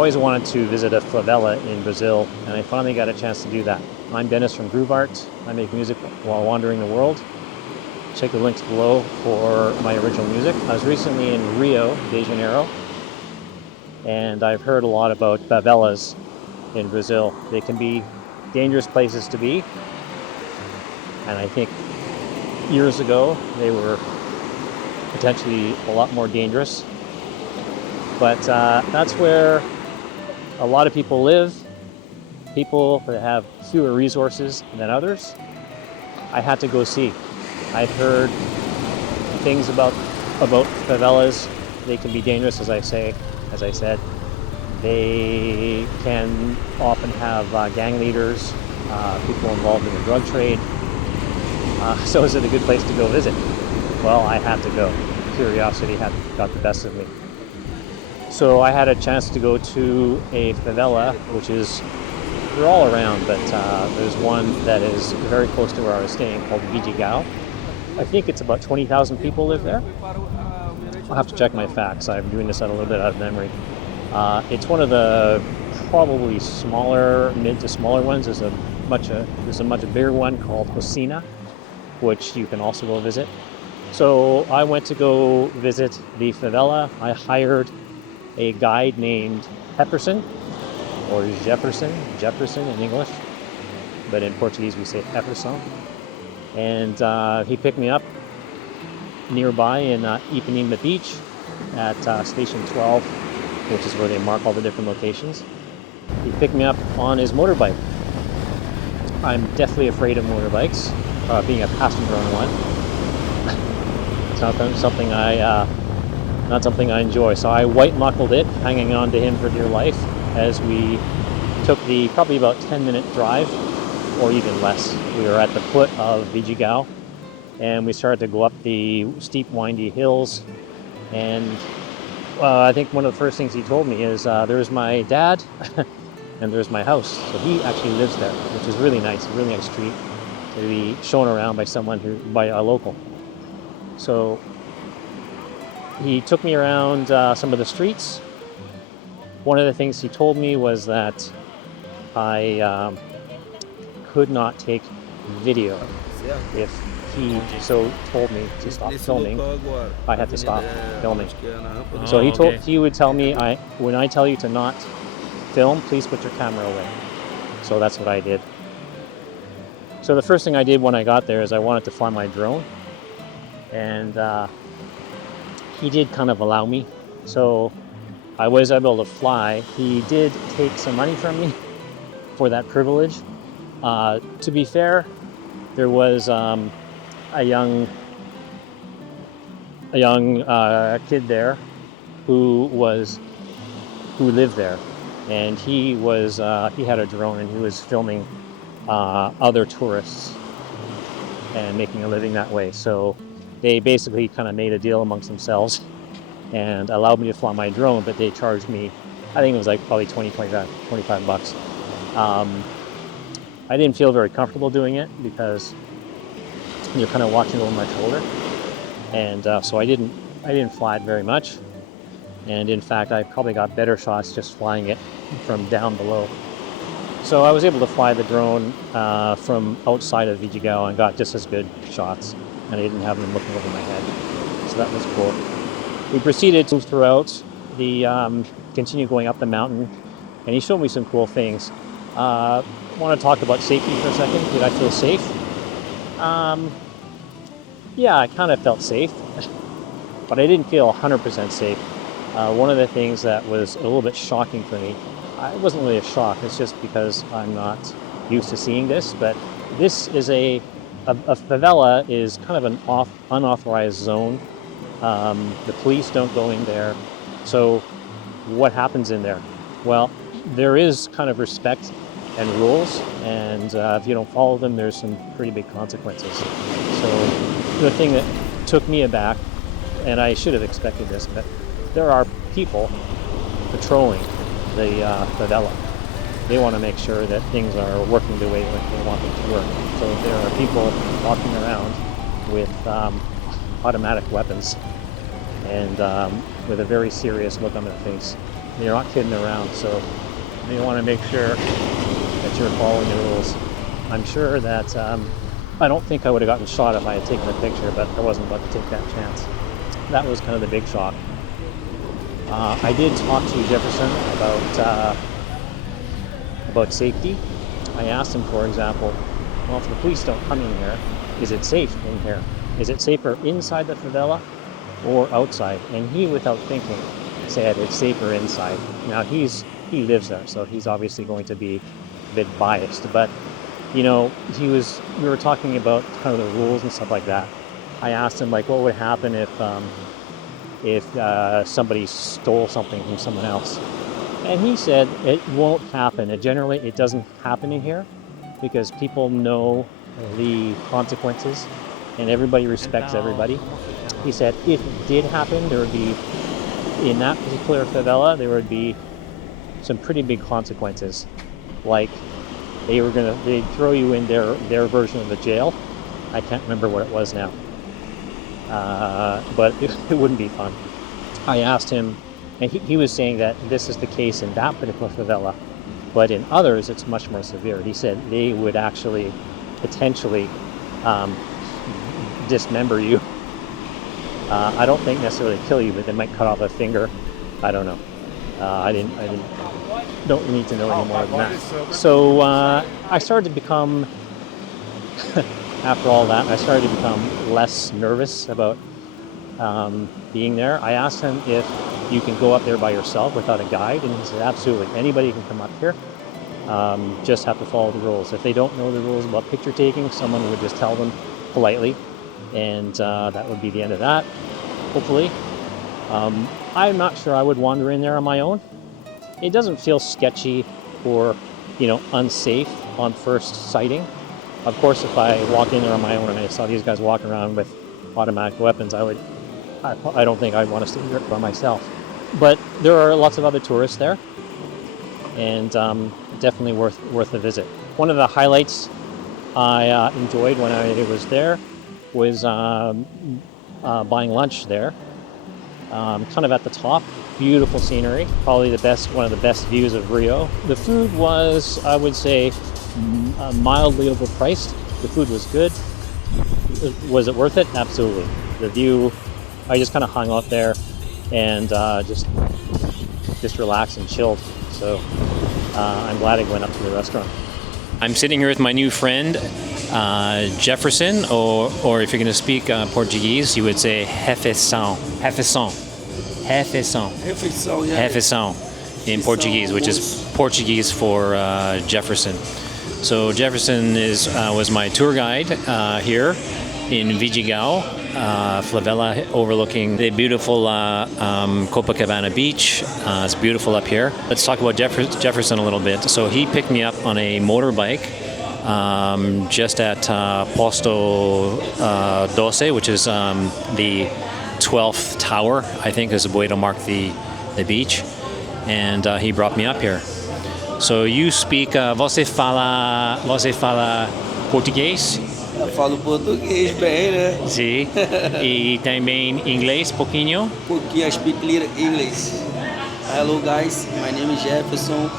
always wanted to visit a favela in Brazil, and I finally got a chance to do that. I'm Dennis from Groove Art. I make music while wandering the world. Check the links below for my original music. I was recently in Rio de Janeiro, and I've heard a lot about favelas in Brazil. They can be dangerous places to be, and I think years ago they were potentially a lot more dangerous. But that's where a lot of people live, people that have fewer resources than others. I had to go see. I've heard things about favelas. They can be dangerous, as I said. They can often have gang leaders, people involved in the drug trade. So is it a good place to go visit? Well, I had to go. Curiosity got the best of me. So I had a chance to go to a favela, which is, they're all around, but there's one that is very close to where I was staying called Vidigal. I think it's about 20,000 people live there. I'll have to check my facts. I'm doing this out a little bit out of memory. It's one of the probably smaller, mid to smaller ones. There's a much bigger one called Costa, which you can also go visit. So I went to go visit the favela. I hired a guide named Jefferson, or Jefferson in English, but in Portuguese we say Jefferson. And he picked me up nearby in Ipanema Beach at Station 12, which is where they mark all the different locations. He picked me up on his motorbike. I'm deathly afraid of motorbikes, being a passenger on one. It's not something I enjoy. So I white-knuckled it, hanging on to him for dear life, as we took the probably about 10-minute drive, or even less. We were at the foot of Vidigal, and we started to go up the steep, windy hills. And I think one of the first things he told me is, there's my dad, and there's my house. So he actually lives there, which is really nice, a really nice treat to be shown around by a local. So he took me around some of the streets. One of the things he told me was that I could not take video. If he so told me to stop filming, I had to stop filming. So he would tell me, when I tell you to not film, please put your camera away. So that's what I did. So the first thing I did when I got there is I wanted to fly my drone, and he did kind of allow me. So I was able to fly. He did take some money from me for that privilege. To be fair, there was a young kid there who lived there, and he had a drone, and he was filming other tourists and making a living that way. So they basically kind of made a deal amongst themselves and allowed me to fly my drone, but they charged me, I think it was like probably 25 bucks. I didn't feel very comfortable doing it because you're kind of watching over my shoulder, and so I didn't fly it very much. And in fact, I probably got better shots just flying it from down below. So I was able to fly the drone from outside of Vidigal and got just as good shots, and I didn't have them looking over my head. So that was cool. We proceeded to move throughout continue going up the mountain, and he showed me some cool things. I want to talk about safety for a second. Did I feel safe? Yeah, I kind of felt safe, but I didn't feel 100% safe. One of the things that was a little bit shocking for me, it wasn't really a shock, it's just because I'm not used to seeing this, but this is a favela is kind of an unauthorized zone. The police don't go in there. So what happens in there? Well, there is kind of respect and rules, and if you don't follow them, there's some pretty big consequences. So the thing that took me aback, and I should have expected this, but there are people patrolling the favela. They want to make sure that things are working the way that they want them to work. So there are people walking around with automatic weapons and with a very serious look on their face. You're not kidding around, so you want to make sure that you're following the rules. I'm sure that I don't think I would have gotten shot if I had taken a picture, but I wasn't about to take that chance. That was kind of the big shock. I did talk to Jefferson about safety. I asked him, for example, well, if the police don't come in here, is it safe in here? Is it safer inside the favela or outside? And he, without thinking, said it's safer inside. Now he lives there, so he's obviously going to be a bit biased. But we were talking about kind of the rules and stuff like that. I asked him, like, what would happen if somebody stole something from someone else? And he said it won't happen. It doesn't happen in here because people know the consequences and everybody respects everybody. He said if it did happen, there would be, in that particular favela, there would be some pretty big consequences. Like they'd throw you in their version of the jail. I can't remember what it was now. But it wouldn't be fun. I asked him, and he was saying that this is the case in that particular favela, but in others it's much more severe. He said they would actually potentially dismember you. I don't think necessarily kill you, but they might cut off a finger. I don't know. Don't need to know any more than that. So I started to become, after all that, less nervous about being there. I asked him if you can go up there by yourself without a guide, and he said absolutely. Anybody can come up here. Just have to follow the rules. If they don't know the rules about picture taking, someone would just tell them politely, and that would be the end of that, hopefully. I'm not sure I would wander in there on my own. It doesn't feel sketchy or, unsafe on first sighting. Of course, if I walked in there on my own and I saw these guys walking around with automatic weapons, I don't think I'd want to stay there by myself. But there are lots of other tourists there, and definitely worth a visit. One of the highlights I enjoyed when I was there was buying lunch there, kind of at the top. Beautiful scenery, probably one of the best views of Rio. The food was, I would say, mildly overpriced. The food was good. Was it worth it? Absolutely. The view, I just kind of hung out there and just relaxed and chilled. So I'm glad I went up to the restaurant. I'm sitting here with my new friend, Jefferson, or if you're going to speak Portuguese, you would say Jefferson. In Portuguese, which is Portuguese for Jefferson. So Jefferson was my tour guide here in Vidigal, Favela, overlooking the beautiful Copacabana beach. It's beautiful up here. Let's talk about Jefferson a little bit. So he picked me up on a motorbike just at Posto 12, which is the 12th tower, I think, is a way to mark the beach. And he brought me up here. So you speak, você fala português? Eu falo português bem, né? Sim. E também inglês, pouquinho? Pouquinho, I speak little English. Hello guys, my name is Jefferson.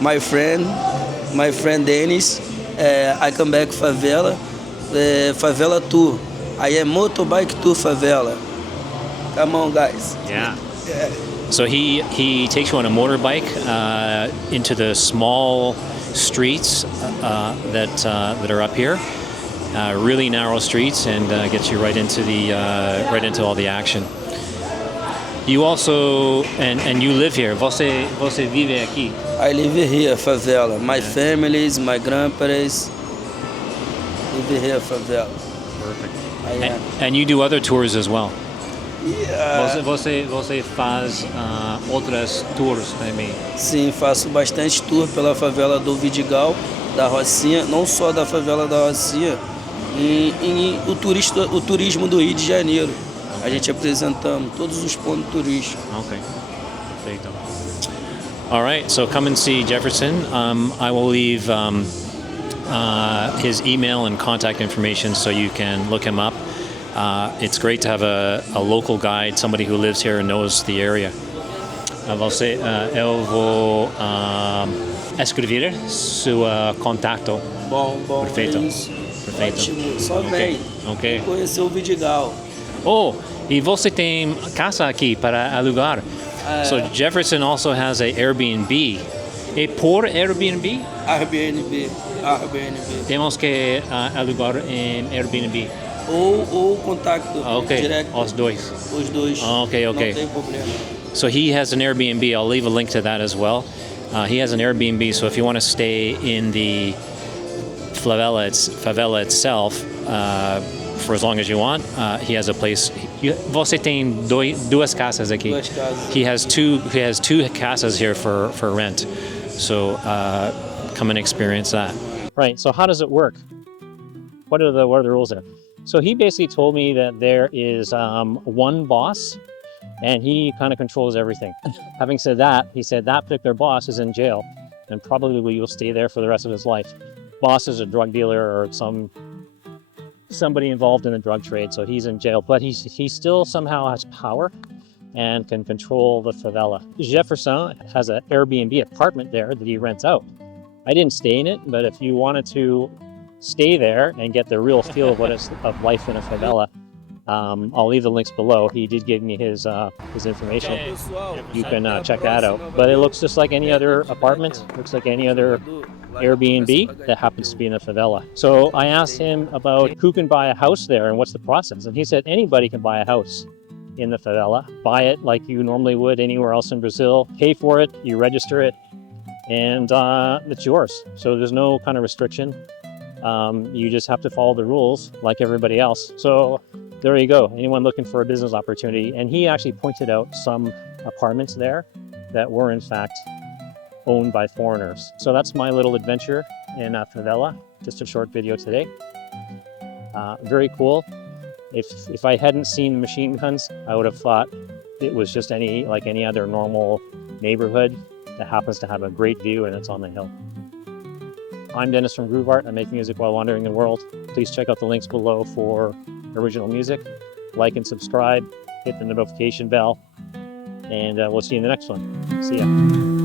My friend Dennis. I come back favela, favela tour. I am motorbike tour favela. Come on, guys. Yeah. So he takes you on a motorbike into the small streets that are up here, really narrow streets, and gets you right into all the action. You also and you live here. Você vive aqui? I live here, favela. My families, my grandparents live here, favela. Perfect. And you do other tours as well. Yeah. Você faz outras tours também? Sim, faço bastante tour pela favela do Vidigal, da Rocinha, não só da favela da Rocinha, e o turismo do Rio de Janeiro. A gente apresentamos todos os pontos turísticos. Okay. Perfeito. All right, so come and see Jefferson. I will leave his email and contact information so you can look him up. It's great to have a local guide, somebody who lives here and knows the area. Eu vou escrever seu contato. Bom, Perfeito. é isso. Perfeito. Ótimo, só Ok. vem. Ok. Conhecer o Vidigal. Oh, e você tem casa aqui para alugar. So Jefferson also has a Airbnb. E por Airbnb, Airbnb. temos que alugar em Airbnb. Ou contato Ok, direto. os dois. Os dois. Ok. Não tem problema. So he has an Airbnb. I'll leave a link to that as well. He has an Airbnb, so if you want to stay in the favela itself for as long as you want, he has a place. Você tem duas casas aqui. Duas casas. He has two casas here for rent. So come and experience that. Right. So how does it work? What are the rules there? So he basically told me that there is one boss, and he kind of controls everything. Having said that, he said that particular boss is in jail, and probably will stay there for the rest of his life. Boss is a drug dealer or somebody involved in the drug trade, so he's in jail. But he still somehow has power and can control the favela. Jefferson has an Airbnb apartment there that he rents out. I didn't stay in it, but if you wanted to stay there and get the real feel of what it's of life in a favela, I'll leave the links below. He did give me his information. You can check that out. But it looks just like any other apartment. Looks like any other Airbnb that happens to be in the favela. So I asked him about who can buy a house there and what's the process. And he said anybody can buy a house in the favela. Buy it like you normally would anywhere else in Brazil. Pay for it, you register it, and it's yours. So there's no kind of restriction. You just have to follow the rules like everybody else. So there you go. Anyone looking for a business opportunity. And he actually pointed out some apartments there that were in fact owned by foreigners. So that's my little adventure in favela. Just a short video today. Very cool. If I hadn't seen the machine guns, I would have thought it was just any other normal neighborhood that happens to have a great view and it's on the hill. I'm Dennis from Groove Art. I make music while wandering the world. Please check out the links below for original music. Like and subscribe, hit the notification bell, and we'll see you in the next one. See ya.